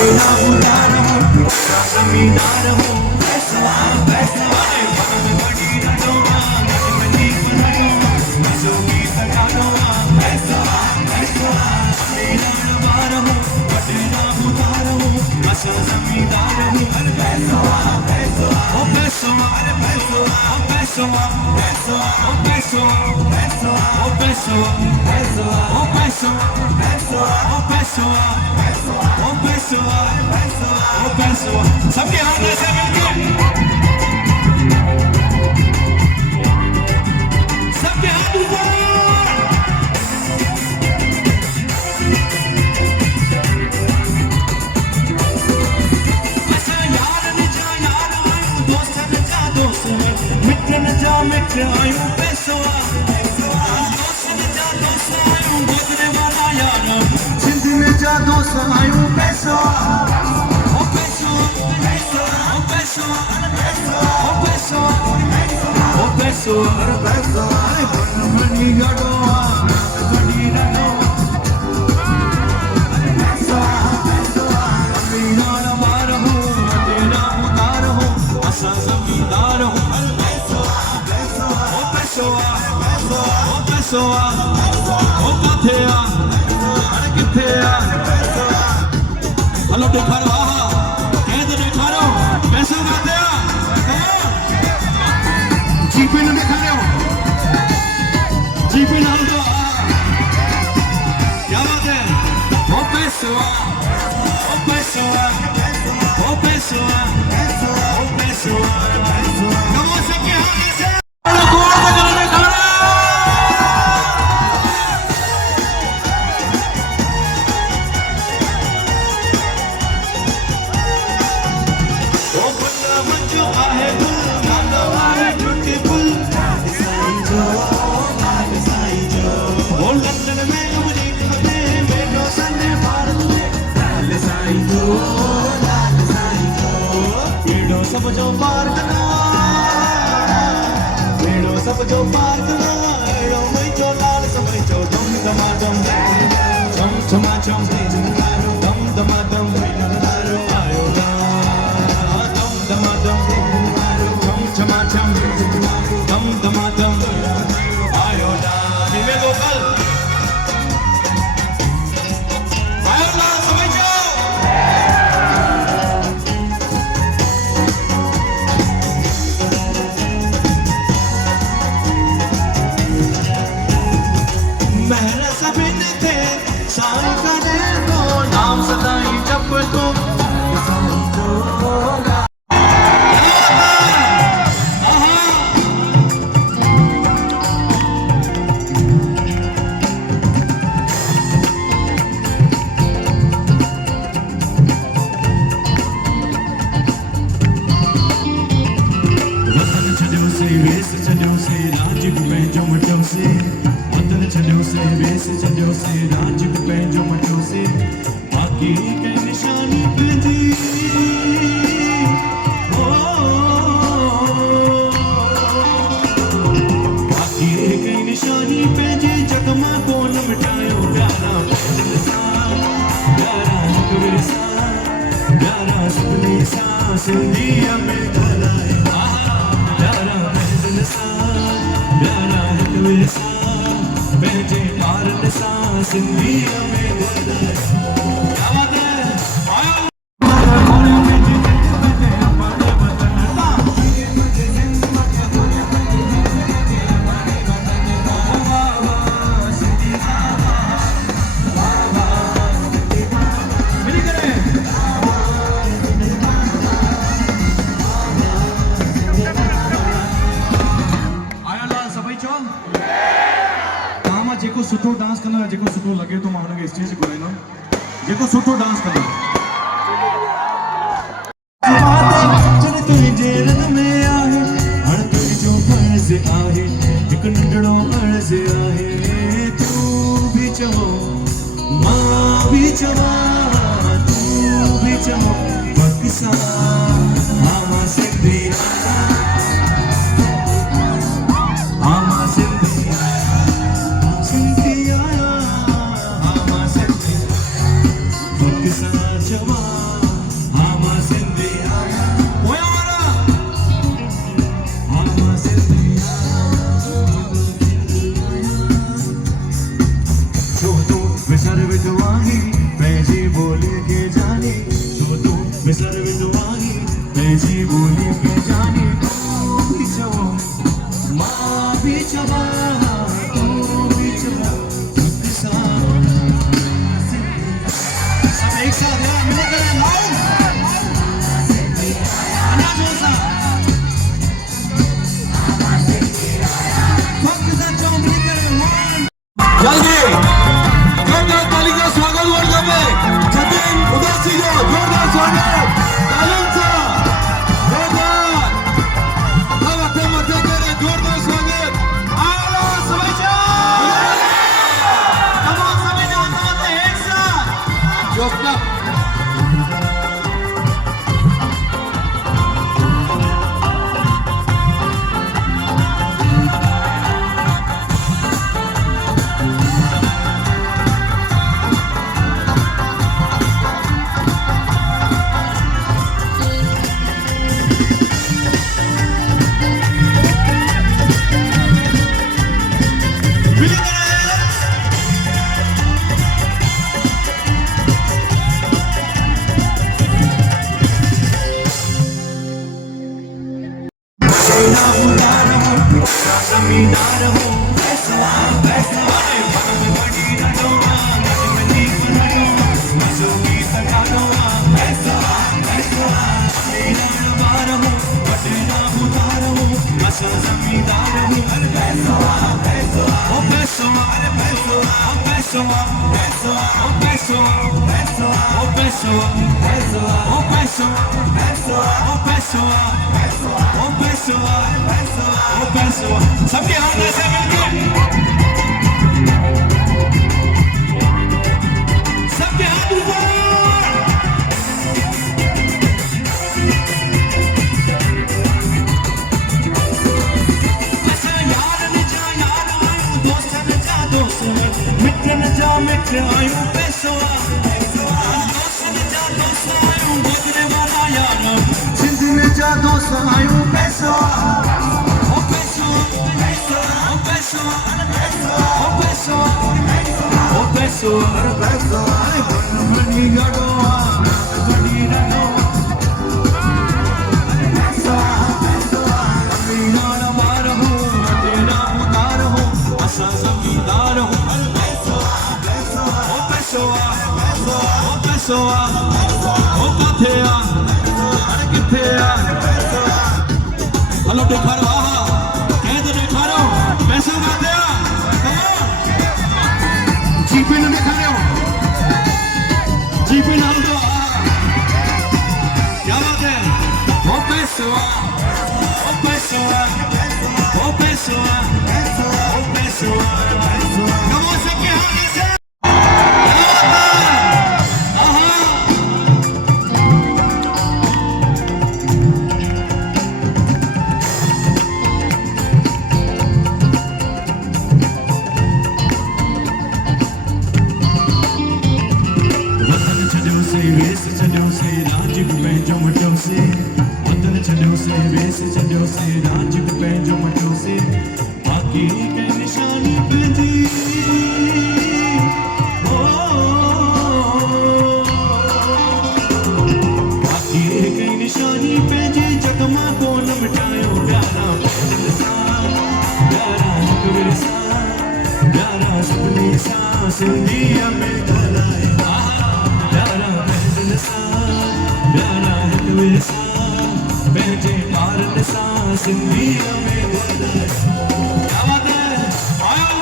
तेरा उदार हूँ जमींदार हूँ पैसा पैसा बड़ी रटोगा गजबनी बनाऊंगा मजोगी बना दूंगा पैसा पैसा तेरा उदार हूँ तेरा उदार हूँ बस जमींदार हूँ पैसा पैसा ओ पैसा अरे पैसा ओ पैसा पैसा ओ पैसा पैसा ओ पैसा पैसा ओ पैसा पैसा ओ पैसा पैसा ओ पैसा पैसा ओ पैसा सबके हाथ ऐसे मिलके सबके हाथ ऊपर मित्र आयूं पैसा दोस्त न जा दोस्त आयूं गोदरे वाला यार सिंध में जा दोस्त आयूं पैसा ओ पैसा पैसा ओ पैसा ओ पैसा ओ पैसा अरे पैसा अरे बनी गडो बड़ी रनो अरे पैसा पैसा मीनार मार हूं तेरा उदार हूं असा जमींदार हूं o kathé a अरे किथे आ हेलो देखा रहो कह दे देखा रहो पैसे उठाते आ जीपी ने देखा रहे हो जीपी नाम तो क्या बात है ओ पैसा ओ पैसा ओ पैसा ओ पैसा कमो सबके हाथ से सब जो पार करना बेड़ो सब जो पार करना एड़ो मई जो लाल समय जो दम दमा दम चम चमा चम दम दमा दम आयो ना दम दमा दम चम चमा चम दम दमा दम आयो ना धीमे लोकल आयो ना समय जाओ साई का दे दो नाम सदाई जप दो वतन छॾियो से वेस छॾियो से राज पंहिंजो मटियो से वतन छॾियो से वेस छॾियो से राज पंहिंजो मटियो से बाक़ी के निशानी पंहिंजी बाक़ी के निशानी पंहिंजी जग मां कोन मिटायो प्यारा पंहिंजनि सां प्यारा हिकिड़े सां प्यारा सभिनी सां सिंधीअ में ॻाल्हाए प्यारा पंहिंजनि सां प्यारा हिकिड़े सां पंहिंजे ॿारनि सां सिंधीअ में ॻाल्हाए क्या बात है आयो जेको सुठो डांस कंदो जेको सुठो लगे तो मां हुनखे स्टेज घुराईंदुमि जेको सुठो डांस कंदो तुंहिंजे रंग में आहे हाणे तुंहिंजो फर्ज़ आहे हिकु नंढड़ो अर्ज़ आहे तूं बि चवो मां बि चवां तूं बि चवो बक्सा मां सिंधी Jawab बोले के जाने जो तू बिसर विदवानी तेजी बोले के जाने तू भी चवा माँ भी चवा तू भी चवा सब एक साथ है मिलकर लाओ अनाजों सा फक्त सा चौंक निकल मान जल्दी जोरदार ताली का स्वागत वर्ग में जतिन उदासी को जोरदार स्वागत तालियों से जोरदार अब अपने मध्य करें जोरदार स्वागत आला समझा तमाम सभी नाते एक साथ जोरदार जमींदार हूँ पैसा पैसा बड़ी रटोगा गजमनी बनाऊंगा मजूरी सका दूंगा पैसा पैसा जमींदार हूँ बटेना उतार हूँ बस जमींदार हूँ पैसा पैसा ओ पैसा अरे पैसा ओ पैसा पैसा ओ पैसा पैसा ओ पैसा पैसा ओ पैसा पैसा ओ पैसा पैसा ओ पैसा पैसा ओ पैसा सबके हाथ में से सबके हाथ ऊपर ऐसा यार न जा यार आयूं दोस्त न जा दोस्त मित्र न जा मित्र आयूं पैसा दोस्त न जा दोस्त आयूं गोदने वाला यार जिंद में जा दोस्त आयूं पैसा हेलो देखा रहा कह तो देखा रहा हूँ पैसे उठाते जीपी में दिखा रहे हो जीपी नाम दो क्या बात है वो पैसा वो पैसा वो पैसा वो पैसा कमो सबके हाथ से सिंधिया में भलाई प्यारा महल सा प्यारा हिंदुल सा बेजे भारत सा सिंधिया में भलाई क्या बात है आयो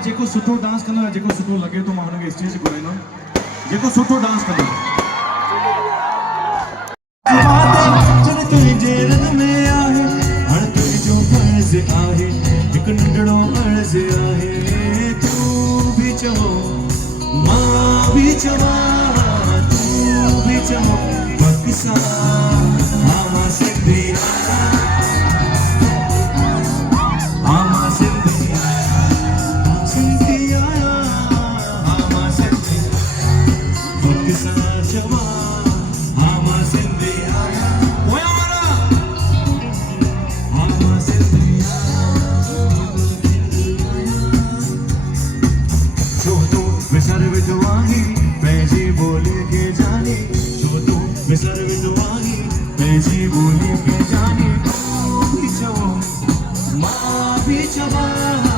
जेको सुठो डांस कंदो जेको सुठो लगे तो मां हुनखे स्टेज घुराईंदो जेको सुठो डांस कंदो जन तुझे रंग में आहे हर तुझो फर्ज आहे एक नंढड़ो अर्ज आहे तू भी चवो मां भी चवा तू भी चवो बक्सा हाँ सिंधी जो तू विसर विधवाही पैजी बोले के जाने जो तू विसर विधवाही पैजी बोले के जाने माँ भी जवान